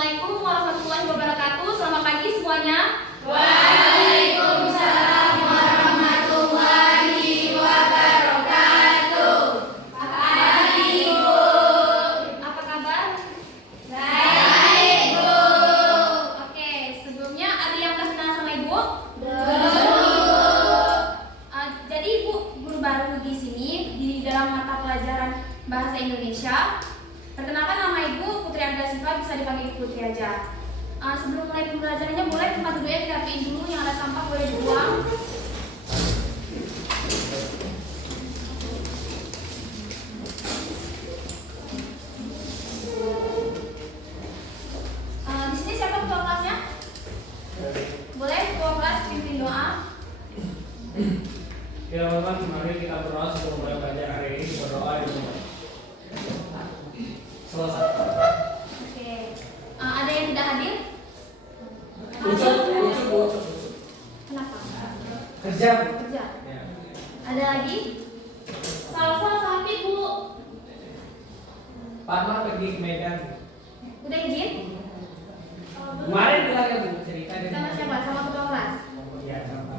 Assalamualaikum warahmatullahi wabarakatuh. Selamat pagi semuanya. Waalaikumsalam warahmatullahi wabarakatuh. Pagi, Bu. Apa kabar? Baik, Bu. Oke, sebelumnya ada yang udah kenal sama Ibu? Belum. Jadi Ibu guru baru di sini di dalam mata pelajaran Bahasa Indonesia. Perkenalkan, nama Ibu Putri Andrea Siva, bisa dipanggil Putri aja. Sebelum mulai pembelajarannya, boleh tempat duduknya dirapiin dulu, yang ada sampah boleh dibuang. Di sini siapa ketua kelasnya? Boleh ketua kelas pimpin doa. Ya teman-teman, mari kita berdoa sebelum mulai belajar hari ini. Berdoa di rumah. Selesai. Oke. Ada yang tidak hadir? Ucup. Kenapa? Kerja. Kerja. Ya. Ada lagi? Salsa sakit, Bu. Parma pergi ke Medan. Udah izin? Kemarin bilang ya Bu, cerita dari Sama siapa? Sama ketua kelas. Iya, sama.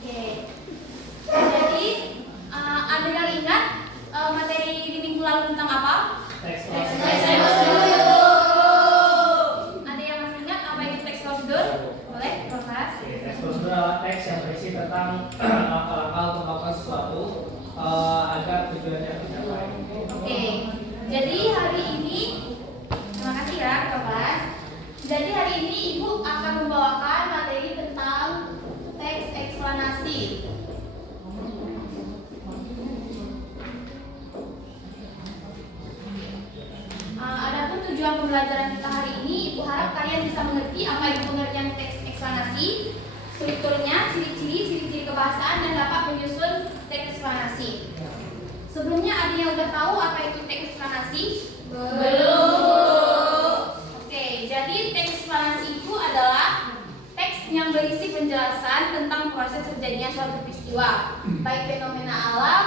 Oke. Jadi ada yang ingat materi di minggu lalu tentang apa? Teks Teks prosedur. Ada yang masih ingat apa itu teks prosedur? Boleh, ketua kelas. Oke, teks prosedur adalah teks yang berisi tentang langkah-langkah untuk melakukan sesuatu agar tujuannya tercapai. Oke. Jadi hari ini, terima kasih ya ketua kelas. Jadi hari ini Ibu akan membawakan materi tentang teks eksplanasi. Adapun tujuan pembelajaran kita hari ini, Ibu harap kalian bisa mengerti apa itu pengertian teks eksplanasi, strukturnya, ciri-ciri kebahasaan, dan dapat menyusun teks eksplanasi. Sebelumnya ada yang udah tahu apa itu teks eksplanasi? Belum. Oke, jadi teks eksplanasi itu adalah teks yang berisi penjelasan tentang proses terjadinya suatu peristiwa, baik fenomena alam,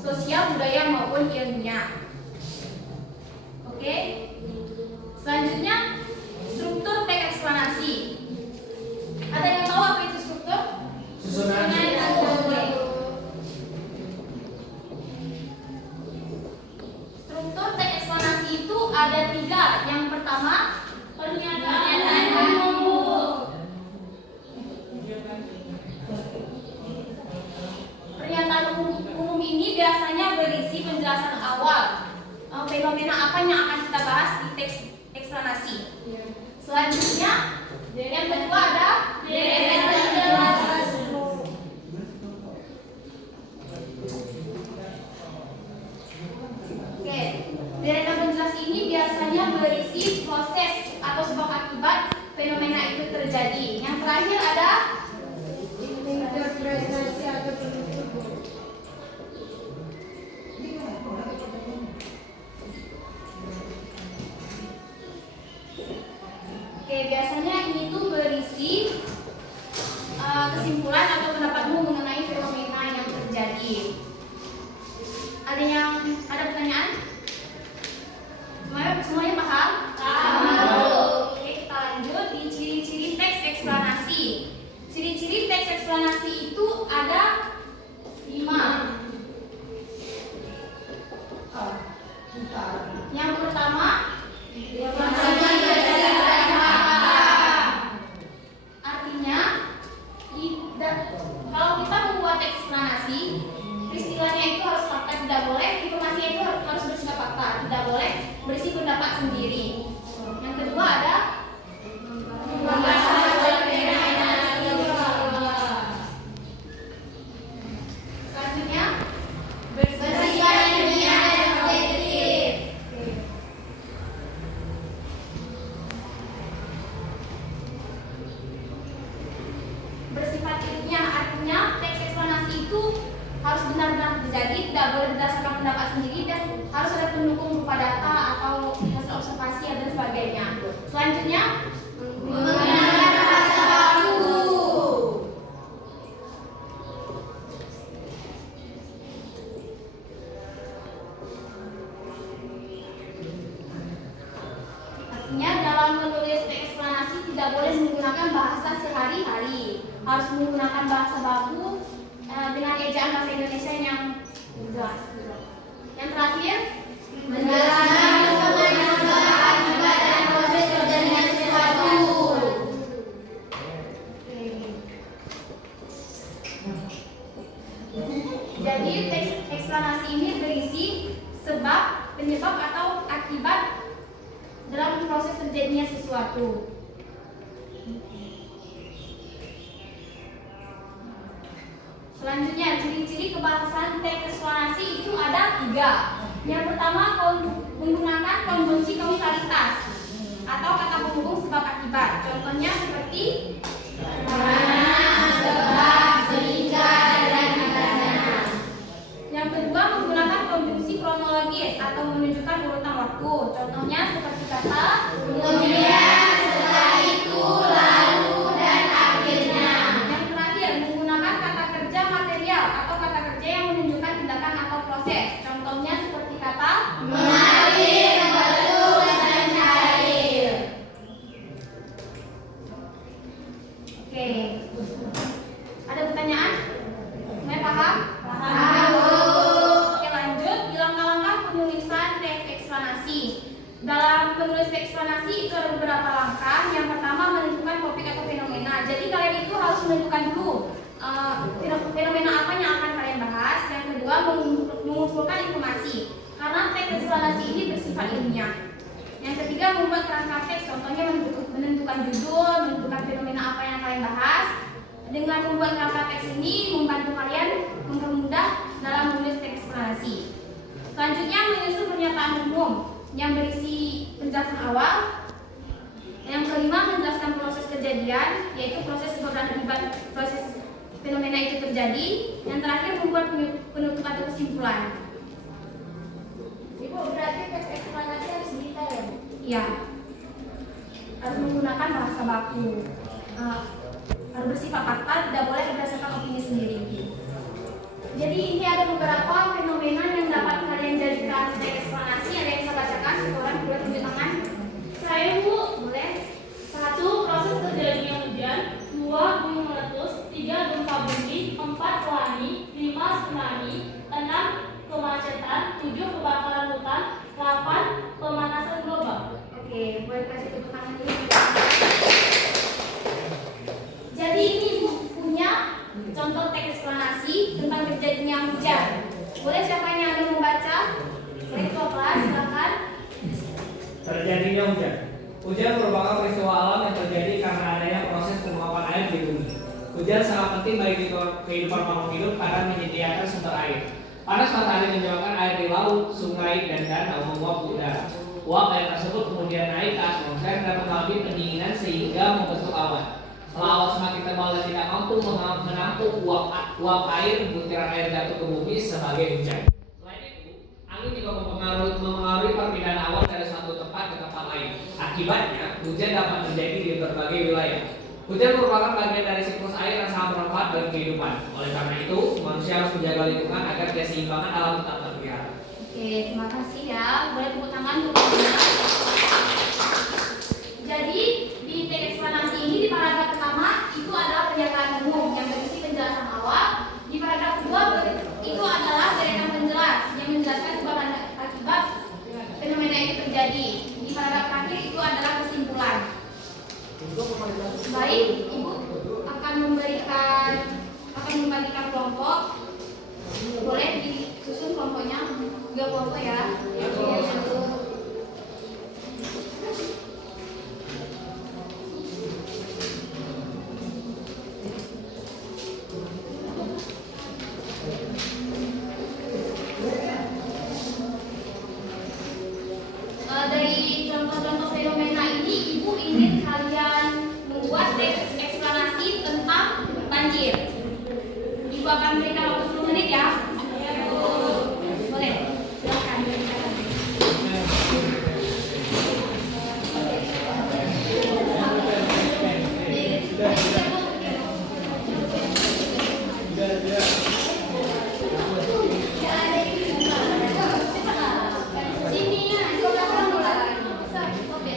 sosial, budaya maupun ilmiah. Oke. Selanjutnya, struktur teks eksplanasi. Ada yang tahu apa itu struktur? Susunan. Oke. Struktur teks eksplanasi itu ada 3. Yang pertama, pernyataan umum. Pernyataan umum ini biasanya berisi penjelasan awal fenomena apa yang akan kita bahas di teks eksplanasi. Selanjutnya, yang kedua ada deretan penjelasan. Oke, deretan penjelasan ini biasanya berisi proses atau sebab akibat fenomena itu terjadi. Yang terakhir ada Interpretasi atau penutup. Oke, biasanya ini tuh berisi kesimpulan atau pendapatmu mengenai fenomena yang terjadi. Ada pertanyaan? Semuanya paham? Oke, kita lanjut di ciri-ciri teks eksplanasi. Ciri-ciri teks eksplanasi itu ada 5. Yang pertama, artinya kalau kita membuat teks eksplanasi, istilahnya itu harus fakta, tidak boleh informasinya itu harus bersifat fakta, tidak boleh berisi pendapat sendiri. Yang kedua ada selanjutnya bersifat ilmiah dan objektif. Bersifat ilmiah artinya teks eksplanasi itu harus benar-benar terjadi, tidak boleh berdasarkan pendapat sendiri, dan harus ada pendukung berupa data atau hasil observasi dan sebagainya. Selanjutnya, menggunakan bahasa baku. harus menggunakan bahasa baku dengan ejaan bahasa Indonesia yang jelas. Yang terakhir, Menjelaskan sebab akibat dan proses terjadinya sesuatu. Jadi teks eksplanasi ini berisi sebab, penyebab atau akibat dalam proses terjadinya sesuatu. Selanjutnya, ciri-ciri kebahasan teks eksplanasi itu ada 3. Yang pertama, menggunakan konjungsi kausalitas atau kata penghubung sebab akibat. Contohnya seperti Karena, sebab, sehingga, dan karena. yang kedua, menggunakan konjungsi kronologis atau menunjukkan urutan waktu. Contohnya seperti kata Kemudian, setelah itu, lalu, dan akhirnya. yang terakhir, menggunakan kata kerja material atau kata kerja yang menunjukkan tindakan atau proses. Contohnya seperti kata Mengalir, meletus, dan cair. Oke. Ada pertanyaan? Mulai paham? Paham. Oke, lanjut. Di langkah-langkah penulisan teks eksplanasi. Dalam menulis teks eksplanasi itu ada beberapa langkah. Yang pertama, menentukan topik atau fenomena. Jadi kalian itu harus menentukan dulu fenomena apa yang akan kalian bahas. Yang kedua, mengumpulkan informasi. Karena teks eksplanasi ini bersifat ilmiah. Yang ketiga, membuat kerangka teks. Contohnya menentukan judul, menentukan fenomena apa yang kalian bahas. Dengan membuat kerangka teks ini membantu kalian mempermudah dalam menulis teks eksplanasi. Selanjutnya, menyusun pernyataan umum yang berisi penjelasan awal. Yang kelima, menjelaskan proses kejadian, yaitu proses sebab dan akibat proses fenomena itu terjadi. Yang terakhir, membuat penutup atau kesimpulan. Ibu, berarti teks eksplanasi harus detail ya? Ya, harus menggunakan bahasa baku. Harus bersifat fakta, tidak boleh berdasarkan opini sendiri. Jadi ini ada beberapa fenomena yang dapat kalian jadikan teks eksplanasi. Ada yang saya bacakan, seorang boleh tunjuk tangan. Saya, Bu. Boleh. 1. Proses terjadinya hujan. 2. Gunung meletus. 3. Gempa bumi. 4. Pelangi. 5. Tsunami. 6. Kemacetan. 7. Kebakaran hutan. 8. Pemanasan global. Oke, boleh kasih tepuk tangan dulu. Jadi ini Ibu punya contoh teks eksplanasi tentang terjadinya hujan. Boleh siapa yang ada membaca? Boleh ketua kelas, silakan. Terjadinya hujan. Hujan merupakan peristiwa alam yang terjadi karena adanya proses penguapan air di bumi. Hujan sangat penting bagi kehidupan makhluk hidup karena menyediakan sumber air. Panas matahari menyebabkan air di laut, sungai, dan danau menguap ke udara. Uap air tersebut kemudian naik ke atmosfer dan mengalami pendinginan sehingga membentuk awan. Setelah awan semakin tebal dan tidak mampu menampung uap air, butiran air jatuh ke bumi sebagai hujan. Selain itu, angin juga mempengaruhi perpindahan awan dari suatu tempat ke tempat lain. Akibatnya, hujan dapat terjadi di berbagai wilayah. Hujan merupakan bagian dari siklus air yang sangat bermanfaat bagi kehidupan. Oleh karena itu, manusia harus menjaga lingkungan agar keseimbangan alam tetap terpelihara. Oke, terima kasih ya. Boleh tepuk tangan untuk semuanya. Jadi di teks eksplanasi ini di paragraf pertama itu adalah pernyataan umum yang berisi penjelasan awal. Di paragraf kedua itu adalah deretan penjelas yang menjelaskan sebab dan akibat fenomena itu terjadi. Di paragraf terakhir itu adalah kesimpulan. Baik, Ibu akan membagikan kelompok. Boleh disusun kelompoknya 3 kelompok ya. Dari contoh-contoh fenomena ini, Ibu ingin kalian membuat teks eksplanasi tentang banjir. Ibu akan berikan waktu 10 menit ya. Boleh, silakan. Sini ya, sebelah kamu lah. Oke.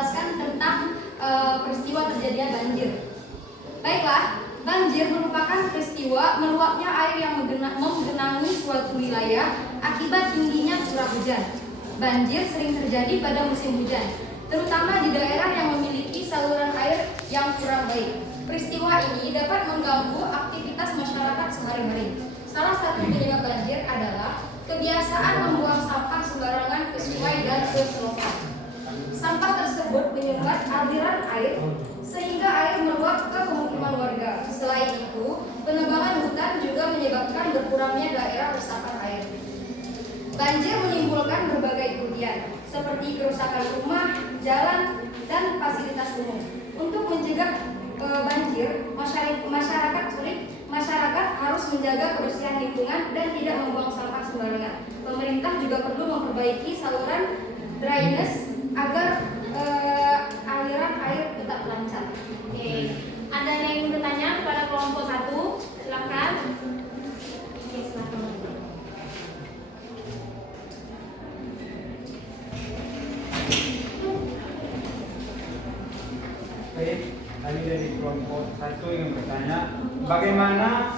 menjelaskan tentang peristiwa terjadinya banjir. Baiklah, banjir merupakan peristiwa meluapnya air yang menggenangi suatu wilayah akibat tingginya curah hujan. Banjir sering terjadi pada musim hujan, terutama di daerah yang memiliki saluran air yang kurang baik. Peristiwa ini dapat mengganggu aktivitas masyarakat sehari-hari. Salah satu penyebab banjir adalah kebiasaan membuang sampah sembarangan ke sungai dan ke selokan. Sampah tersebut menyumbat aliran air sehingga air meluap ke pemukiman warga. Selain itu, penebangan hutan juga menyebabkan berkurangnya daerah resapan air. Banjir menimbulkan berbagai kerugian seperti kerusakan rumah, jalan, dan fasilitas umum. Untuk mencegah banjir, masyarakat harus menjaga kebersihan lingkungan dan tidak membuang sampah sembarangan. Pemerintah juga perlu memperbaiki saluran drainase agar aliran air tetap lancar. Oke, ada yang ingin bertanya kepada kelompok 1? Silakan. Oke, silakan. Baik, kami dari kelompok 1 yang bertanya, bagaimana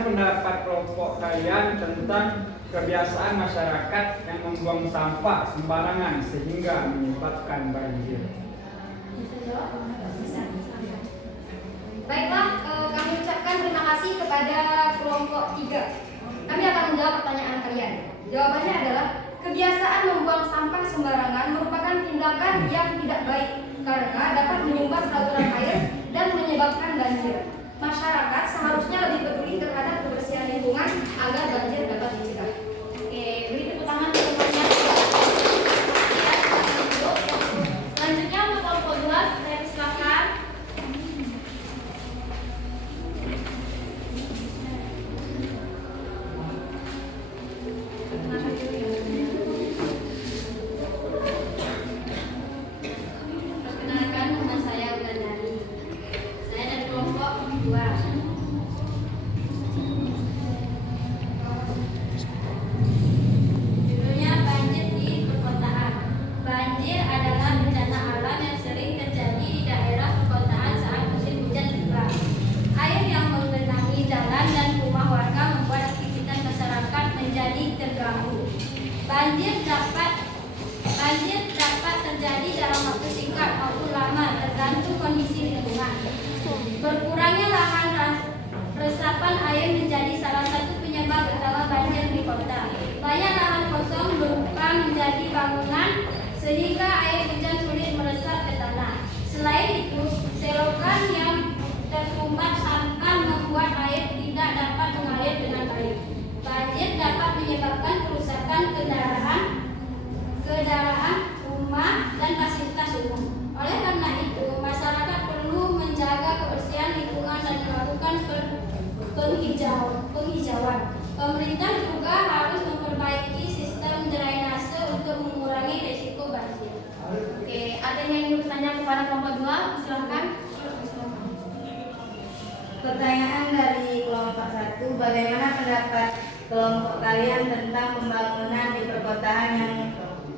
pendapat kelompok kalian tentang kebiasaan masyarakat yang membuang sampah sembarangan sehingga menyebabkan banjir? Baiklah, kami ucapkan terima kasih kepada kelompok 3. Kami akan menjawab pertanyaan kalian. Jawabannya adalah kebiasaan membuang sampah sembarangan merupakan tindakan yang tidak baik karena dapat menyumbat saluran air dan menyebabkan banjir. Masyarakat seharusnya lebih peduli terhadap kebersihan lingkungan agar banjir dapat dicegah. Oke, beri tepuk tangan teman-temannya. Selanjutnya untuk kelompok 2, saya silakan. Perkenalkan, nama saya Wulandari. Saya dari kelompok 2. Judulnya banjir di perkotaan. Banjir adalah bencana alam yang sering terjadi di daerah perkotaan saat musim hujan tiba. Air yang menggenangi jalan dan rumah warga membuat aktivitas masyarakat menjadi terganggu. Banjir dapat terjadi dalam waktu singkat maupun lama tergantung kondisi lingkungan. Berkurangnya lahan resapan air menjadi salah satu penyebab utama banjir di kota. Banyak lahan kosong berupa menjadi bangunan sehingga air hujan sulit meresap ke tanah. Selain itu, selokan yang tersumbat sampah membuat air tidak dapat mengalir dengan baik. Banjir dapat menyebabkan kerusakan kendaraan, rumah, dan fasilitas umum. Oleh karena itu, masyarakat perlu menjaga kebersihan lingkungan dan melakukan penghijauan. Pemerintah juga harus memperbaiki sistem drainase untuk mengurangi risiko banjir. Oke, ada yang ingin bertanya kepada kelompok 2? Silakan. Pertanyaan dari kelompok 1, bagaimana pendapat kelompok kalian tentang pembangunan di perkotaan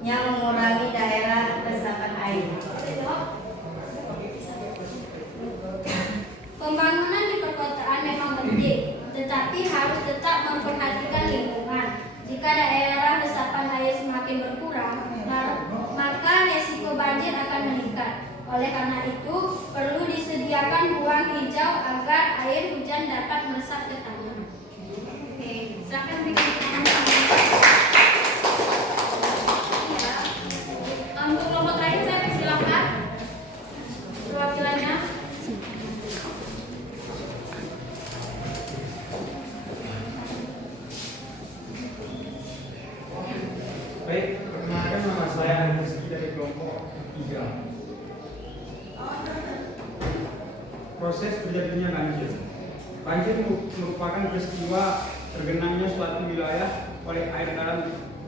yang mengurangi daerah resapan air? Pembangunan di perkotaan memang penting, tetapi harus tetap memperhatikan lingkungan. Jika daerah resapan air semakin berkurang, maka resiko banjir akan meningkat. Oleh karena itu, perlu disediakan ruang hijau agar air hujan dapat meresap ke tanah. Oke, silakan berikan pertanyaan. Ya. Untuk kelompok terakhir saya persilakan perwakilannya. Baik, perkenalkan nama saya Ari Rizky dari kelompok 3. Proses terjadinya banjir. Banjir merupakan peristiwa tergenangnya suatu wilayah oleh air dalam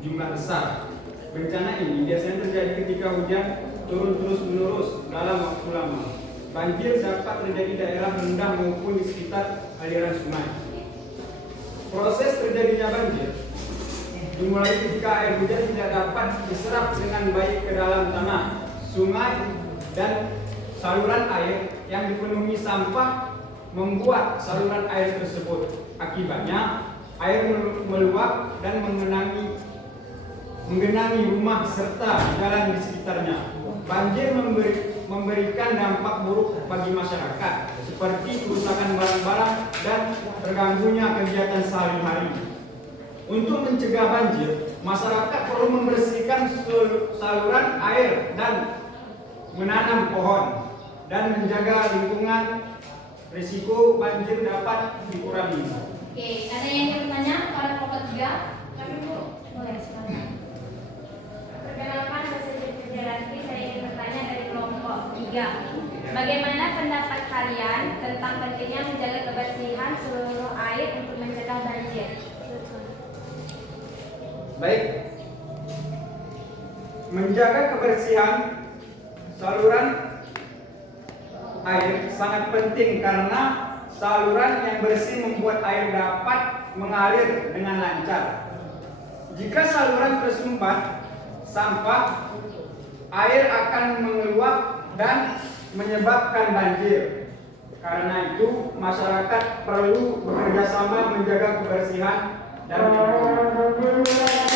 jumlah besar. Bencana ini biasanya terjadi ketika hujan turun terus-menerus dalam waktu lama. Banjir dapat terjadi di daerah rendah maupun di sekitar aliran sungai. Proses terjadinya banjir dimulai ketika air hujan tidak dapat diserap dengan baik ke dalam tanah, sungai, dan saluran air yang dipenuhi sampah membuat saluran air tersebut. Akibatnya, air meluap dan menggenangi rumah serta jalan di sekitarnya. Banjir memberikan dampak buruk bagi masyarakat, seperti kerusakan barang-barang dan terganggunya kegiatan sehari-hari. Untuk mencegah banjir, masyarakat perlu membersihkan saluran air dan menanam pohon dan menjaga lingkungan. Risiko banjir dapat dikurangi. Oke, ada yang ingin bertanya pada kelompok 3? Kami Bu, boleh silakan. Perkenalkan, saya Federasi. Saya ingin bertanya dari kelompok 3. Bagaimana pendapat kalian tentang pentingnya menjaga kebersihan seluruh air untuk mencegah banjir? Baik, menjaga kebersihan saluran air sangat penting karena saluran yang bersih membuat air dapat mengalir dengan lancar. Jika saluran tersumbat sampah, air akan mengeluap dan menyebabkan banjir. Karena itu, masyarakat perlu bekerjasama menjaga kebersihan dan lingkungan.